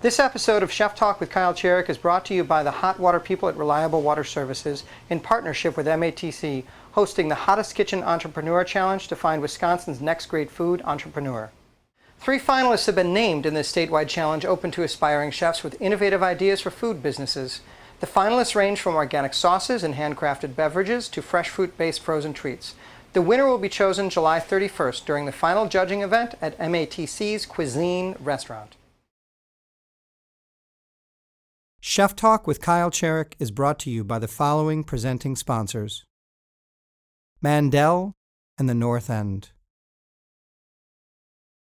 This episode of Chef Talk with Kyle Cherek is brought to you by the hot water people at Reliable Water Services in partnership with MATC, hosting the Hottest Kitchen Entrepreneur Challenge to find Wisconsin's next great food entrepreneur. 3 finalists have been named in this statewide challenge open to aspiring chefs with innovative ideas for food businesses. The finalists range from organic sauces and handcrafted beverages to fresh fruit-based frozen treats. The winner will be chosen July 31st during the final judging event at MATC's Cuisine restaurant. Chef Talk with Kyle Cherek is brought to you by the following presenting sponsors: Mandel and the North End.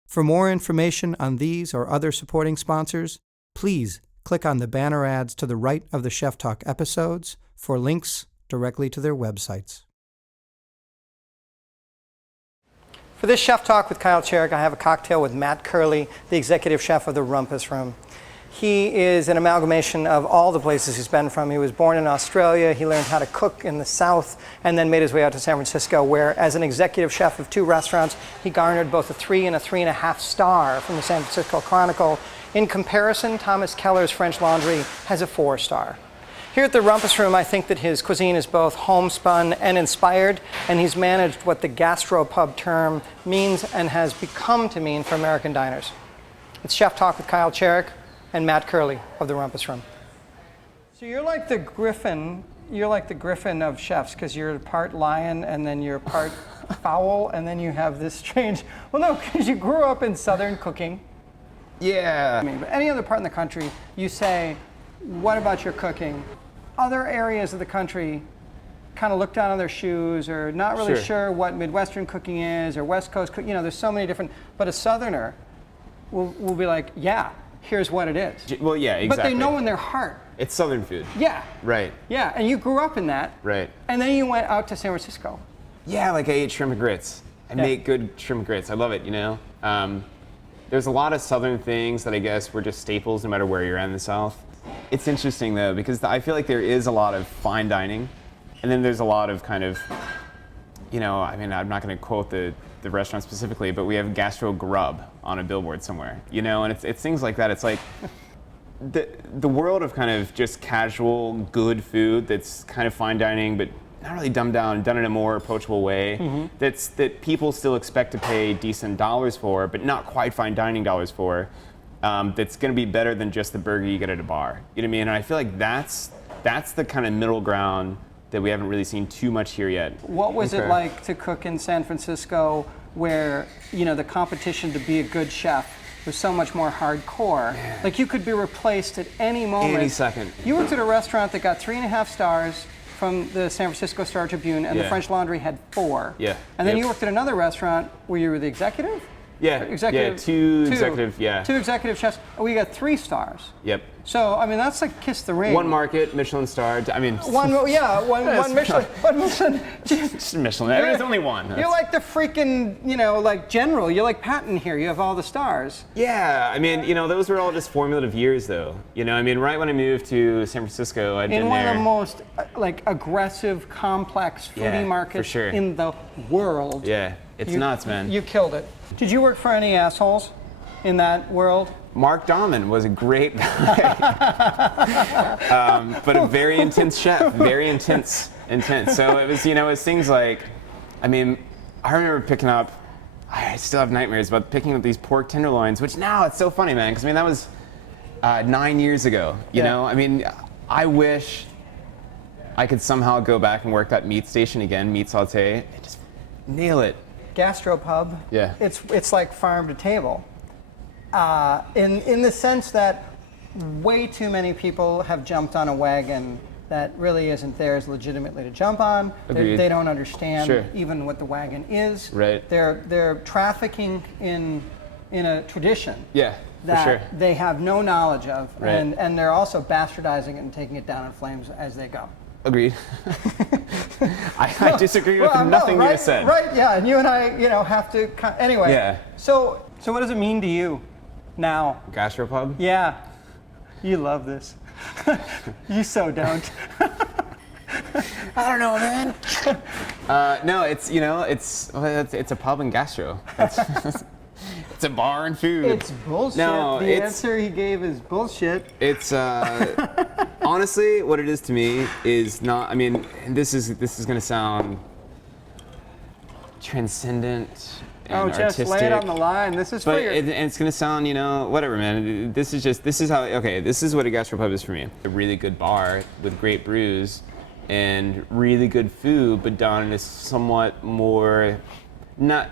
For more information on these or other supporting sponsors, please click on the banner ads to the right of the Chef Talk episodes for links directly to their websites. For this Chef Talk with Kyle Cherek, I have a cocktail with Matt Kerley, the executive chef of the Rumpus Room. He is an amalgamation of all the places he's been from. He was born in Australia, he learned how to cook in the South, and then made his way out to San Francisco, where as an executive chef of 2 restaurants, he garnered both a 3 and a 3.5 star from the San Francisco Chronicle. In comparison, Thomas Keller's French Laundry has a 4 star. Here at the Rumpus Room, I think that his cuisine is both homespun and inspired, and he's managed what the gastropub term means and has become to mean for American diners. It's Chef Talk with Kyle Cherek and Matt Kerley of the Rumpus Room. So you're like the griffin of chefs, because you're part lion and then you're part fowl, and then you have this strange, well no, because you grew up in Southern cooking. Yeah. But any other part in the country, you say, what about your cooking? Other areas of the country kind of look down on their shoes, or not really sure what Midwestern cooking is, or West Coast cooking, there's so many different, but a Southerner will be like, yeah, here's what it is. Well, yeah, exactly. But they know in their heart. It's Southern food. Yeah. Right. Yeah, and you grew up in that. Right. And then you went out to San Francisco. Yeah, like I ate shrimp and grits. I make good shrimp and grits. I love it, There's a lot of Southern things that I guess were just staples no matter where you're at in the South. It's interesting though, because I feel like there is a lot of fine dining, and then there's a lot of kind of, I'm not going to quote the restaurant specifically, but we have gastro grub on a billboard somewhere, and it's things like that. It's like the world of kind of just casual, good food that's kind of fine dining, but not really dumbed down, done in a more approachable way, that people still expect to pay decent dollars for, but not quite fine dining dollars for, that's going to be better than just the burger you get at a bar. You know what I mean? And I feel like that's the kind of middle ground that we haven't really seen too much here yet. What was it like to cook in San Francisco, where the competition to be a good chef was so much more hardcore? Man. Like you could be replaced at any moment. Any second. You worked at a restaurant that got 3.5 stars from the San Francisco Star Tribune, and the French Laundry had 4. Yeah. And then you worked at another restaurant where you were the executive? Yeah. Two executive chefs. We got 3 stars. Yep. So that's like kiss the ring. 1 market, Michelin star. One Michelin. One Michelin. Michelin. There's only 1. You're like the freaking, like general. You're like Patton here. You have all the stars. Yeah. Those were all just formative years, though. Right when I moved to San Francisco, I'd been there. In one of the most aggressive, complex foodie markets in the world. Yeah. It's nuts, man. You killed it. Did you work for any assholes in that world? Mark Dahman was a great guy, but a very intense chef, very intense. So it was, it was things like, I remember picking up, I still have nightmares about picking up these pork tenderloins, which now it's so funny, man, because that was 9 years ago, you know? I wish I could somehow go back and work that meat station again, meat saute, and just nail it. Gastropub. Yeah. It's like farm to table, in the sense that way too many people have jumped on a wagon that really isn't theirs legitimately to jump on. They don't understand even what the wagon is. Right. They're trafficking in a tradition. Yeah. That they have no knowledge of, right. and they're also bastardizing it and taking it down in flames as they go. Agreed. I disagree with nothing you said. Right, yeah, and you and I, have to, anyway. Yeah. So what does it mean to you now? Gastropub? Yeah. You love this. You so don't. I don't know, man. No, it's a pub and gastro. It's a bar and food. It's bullshit. No, the answer he gave is bullshit. It's honestly what it is to me is not. I mean, this is gonna sound transcendent and just artistic. lay it on the line. This is for your... and it's gonna sound, whatever, man. This is how. Okay, this is what a gastropub is for me. A really good bar with great brews and really good food, but done in a somewhat more, not.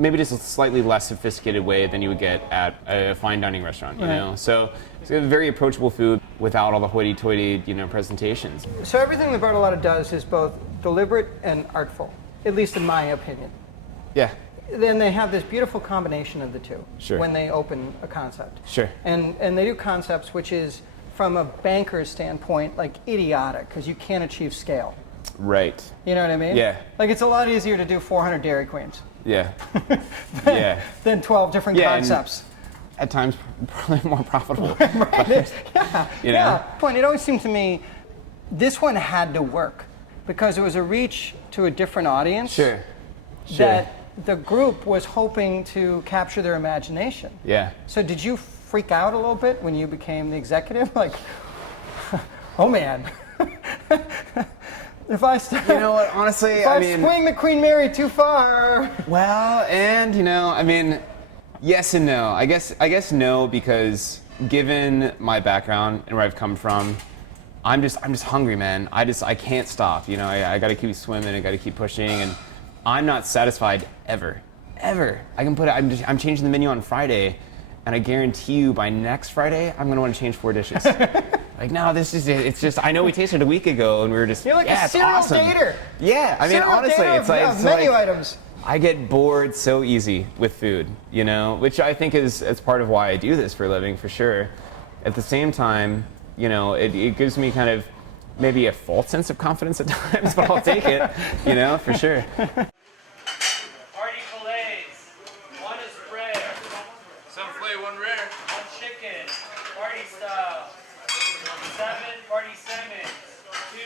Maybe just a slightly less sophisticated way than you would get at a fine dining restaurant, you know? So it's a very approachable food without all the hoity-toity, presentations. So everything that Bartolotta does is both deliberate and artful, at least in my opinion. Yeah. Then they have this beautiful combination of the two Sure. when they open a concept. Sure. And they do concepts which is, from a banker's standpoint, like idiotic, because you can't achieve scale. Right. You know what I mean? Yeah. Like it's a lot easier to do 400 Dairy Queens. Yeah. Yeah. Than 12 different concepts. At times, probably more profitable. Right. Yeah. Yeah. But it always seemed to me, this one had to work because it was a reach to a different audience. Sure. That the group was hoping to capture their imagination. Yeah. So did you freak out a little bit when you became the executive? Like, oh man. If I You know what, honestly, if I swing the Queen Mary too far. Well, and yes and no. I guess no, because given my background and where I've come from, I'm just hungry, man. I can't stop. I got to keep swimming. I got to keep pushing, and I'm not satisfied ever. I can put it. I'm changing the menu on Friday, and I guarantee you by next Friday I'm gonna want to change 4 dishes. Like, no, this is it. It's just, I know we tasted a week ago and we were just, you're like yeah, a serial awesome. dater. Yeah, I mean, honestly, it's like menu items. I get bored so easy with food, which I think is part of why I do this for a living, for sure. At the same time, it gives me kind of maybe a false sense of confidence at times, but I'll take it, for sure. Party fillets. 1 is rare. Some filet, 1 rare. 1 chicken. Party style. 7 party salmon. 2